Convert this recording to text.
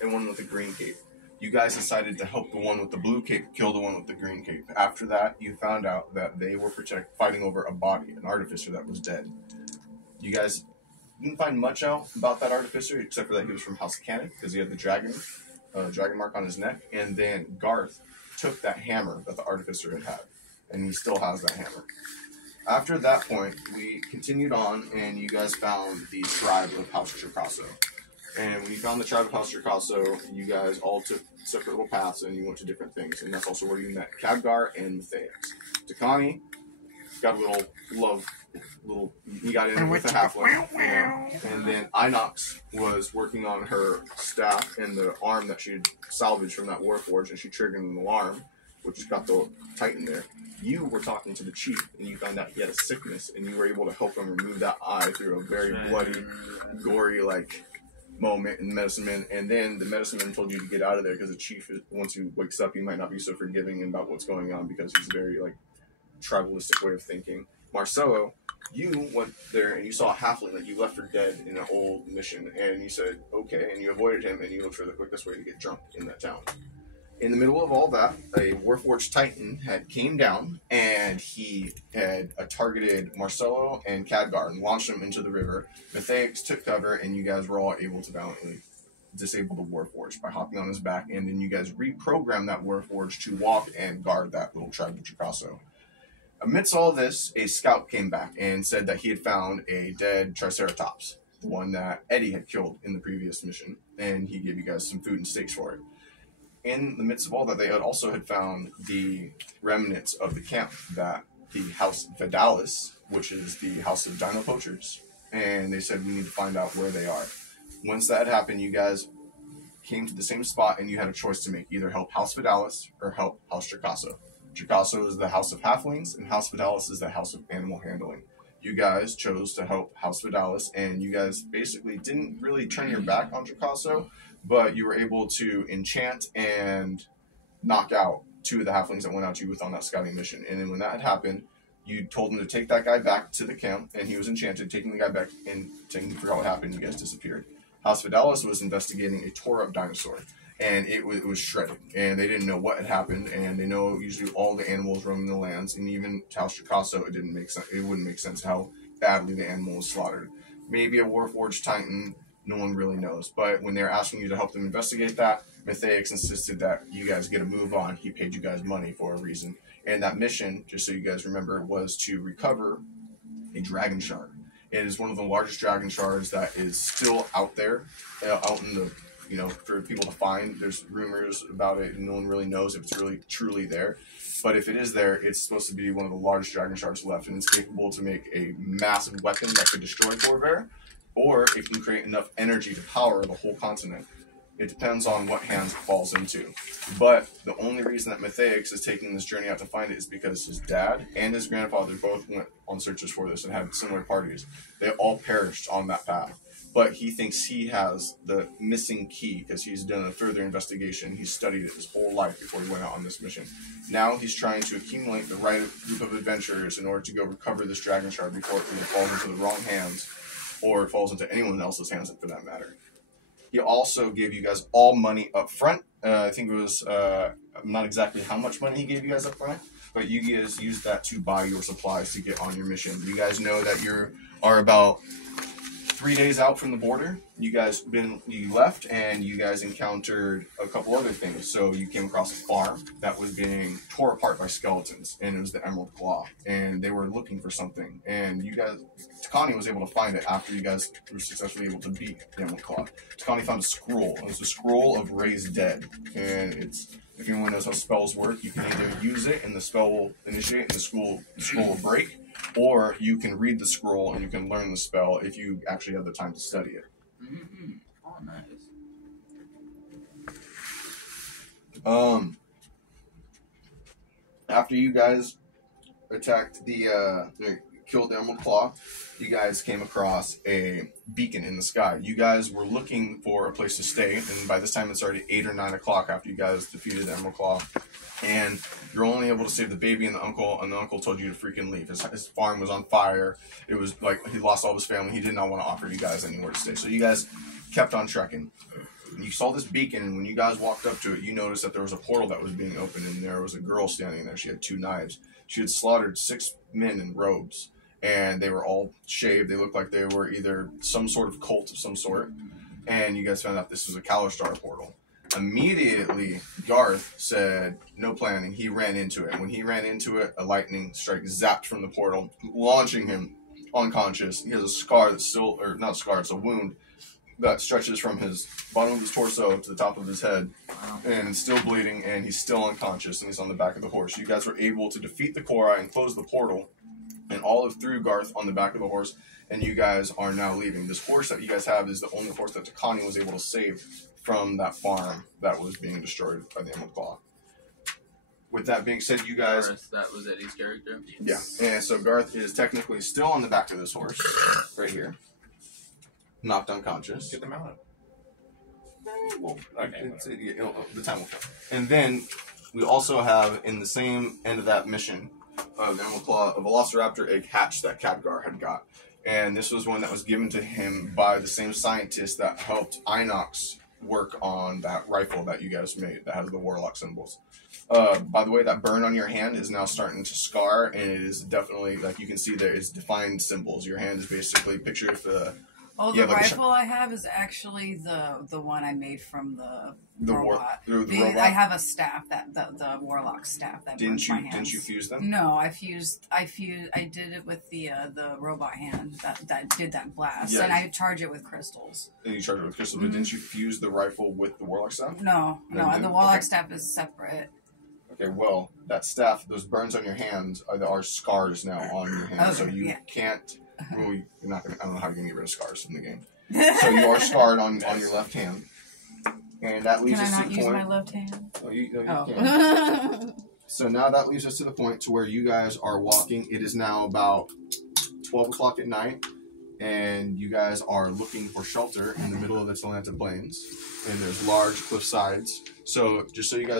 and one with a green cape. You guys decided to help the one with the blue cape kill the one with the green cape. After that, you found out that they were fighting over a body, an artificer that was dead. You guys didn't find much out about that artificer, except for that he was from House Canic, because he had the dragon mark on his neck. And then Garth took that hammer that the artificer had, and he still has that hammer. After that point, we continued on, and you guys found the tribe of House Tricasso. And when you found the tribe of House Tricasso, you guys all took separate little paths, and you went to different things. And that's also where you met Khadgar and Matthias. Takani got a he got in with a halfling. And then Inox was working on her staff and the arm that she had salvaged from that Warforged, and she triggered an alarm, which got the Titan there. You were talking to the chief, and you found out he had a sickness, and you were able to help him remove that eye through a very bloody, gory, moment in the medicine man. And then the medicine man told you to get out of there because the chief, once he wakes up, he might not be so forgiving about what's going on because he's very, tribalistic way of thinking. Marcelo, you went there and you saw a halfling that you left for dead in an old mission, and you said, okay, and you avoided him, and you looked for the quickest way to get drunk in that town. In the middle of all that, a Warforged Titan had came down, and he had targeted Marcelo and Khadgar and launched them into the river. Matthias took cover, and you guys were all able to valiantly disable the Warforged by hopping on his back, and then you guys reprogrammed that Warforged to walk and guard that little tribe of Tricasso. Amidst all this, a scout came back and said that he had found a dead Triceratops, the one that Eddie had killed in the previous mission, and he gave you guys some food and steaks for it. In the midst of all that, they had found the remnants of the camp that the House Vidalis, which is the House of Dino Poachers, and they said we need to find out where they are. Once that happened, you guys came to the same spot, and you had a choice to make: either help House Vidalis or help House Tricasso. Tricasso is the House of Halflings, and House Vidalis is the House of Animal Handling. You guys chose to help House Vidalis, and you guys basically didn't really turn your back on Tricasso, but you were able to enchant and knock out 2 of the halflings that went out to you with on that scouting mission. And then when that had happened, you told him to take that guy back to the camp, and he was enchanted, taking the guy back and taking, forgot what happened, you guys disappeared. House Vidalis was investigating a tore-up dinosaur, and it was shredded, and they didn't know what had happened, and they know usually all the animals roaming the lands, and even House Tricasso, it wouldn't make sense how badly the animal was slaughtered. Maybe a Warforged Titan, no one really knows. But when they're asking you to help them investigate that, Matthias insisted that you guys get a move on. He paid you guys money for a reason. And that mission, just so you guys remember, was to recover a dragon shard. It is one of the largest dragon shards that is still out there, out in the, for people to find. There's rumors about it, and no one really knows if it's really truly there. But if it is there, it's supposed to be one of the largest dragon shards left, and it's capable to make a massive weapon that could destroy Corvair, or it can create enough energy to power the whole continent. It depends on what hands it falls into. But the only reason that Matthias is taking this journey out to find it is because his dad and his grandfather both went on searches for this and had similar parties. They all perished on that path. But he thinks he has the missing key because he's done a further investigation. He's studied it his whole life before he went out on this mission. Now he's trying to accumulate the right group of adventurers in order to go recover this dragon shard before it either falls into the wrong hands or it falls into anyone else's hands for that matter. He also gave you guys all money up front. I think it was not exactly how much money he gave you guys up front, but you guys used that to buy your supplies to get on your mission. You guys know that you are about 3 days out from the border. You left, and you guys encountered a couple other things. So you came across a farm that was being tore apart by skeletons, and it was the Emerald Claw, and they were looking for something. And you guys, Takani was able to find it after you guys were successfully able to beat the Emerald Claw. Takani found a scroll. It was a scroll of Raised Dead, and it's, if anyone knows how spells work, you can either use it and the spell will initiate and the scroll will break, or you can read the scroll and you can learn the spell if you actually have the time to study it. Mm-hmm. Oh, nice. After you guys attacked killed the Emerald Claw, you guys came across a beacon in the sky. You guys were looking for a place to stay, and by this time it's already 8 or 9 o'clock after you guys defeated the Emerald Claw. And you're only able to save the baby and the uncle told you to freaking leave. His farm was on fire. It was like he lost all of his family. He did not want to offer you guys anywhere to stay. So you guys kept on trekking. You saw this beacon, and when you guys walked up to it, you noticed that there was a portal that was being opened, and there was a girl standing there. She had 2 knives. She had slaughtered 6 men in robes, and they were all shaved. They looked like they were either some sort of cult of some sort, and you guys found out this was a Kalistar portal. Immediately, Garth said, no planning, he ran into it. When he ran into it, a lightning strike zapped from the portal, launching him unconscious. He has a scar that's still, or not a scar, it's a wound that stretches from his bottom of his torso to the top of his head, and it's still bleeding, and he's still unconscious, and he's on the back of the horse. You guys were able to defeat the Korai and close the portal, and olive through Garth on the back of the horse, and you guys are now leaving. This horse that you guys have is the only horse that Takani was able to save from that farm that was being destroyed by the Emerald Claw. With that being said, you guys... That was Eddie's character? Yeah, and so Garth is technically still on the back of this horse, right here. Knocked unconscious. Get them out. Well, the time will come. And then we also have in the same end of that mission of the Emerald Claw, a Velociraptor egg hatch that Khadgar had got. And this was one that was given to him by the same scientist that helped Inox work on that rifle that you guys made that has the warlock symbols. By the way, that burn on your hand is now starting to scar, and it is definitely, like you can see there is defined symbols. Your hand is basically, picture if Oh, the rifle I have is actually the one I made from the robot. The robot? I have a staff, that the warlock staff that burns my hands. Didn't you fuse them? No, I did it with the robot hand that did that blast, Yeah. and I charge it with crystals. And you charge it with crystals, but didn't you fuse the rifle with the warlock staff? No, the warlock staff is separate. Okay, well, that staff, those burns on your hands are scars now on your hands, so you can't. Well, you're not gonna. I don't know how you're gonna get rid of scars in the game. So you are scarred on your left hand, and that leaves us to the point. Can I not use my left hand? Oh, you can. So now that leaves us to the point to where you guys are walking. It is now about 12 o'clock at night, and you guys are looking for shelter in the middle of the Atlanta Plains, and there's large cliff sides. So just so you guys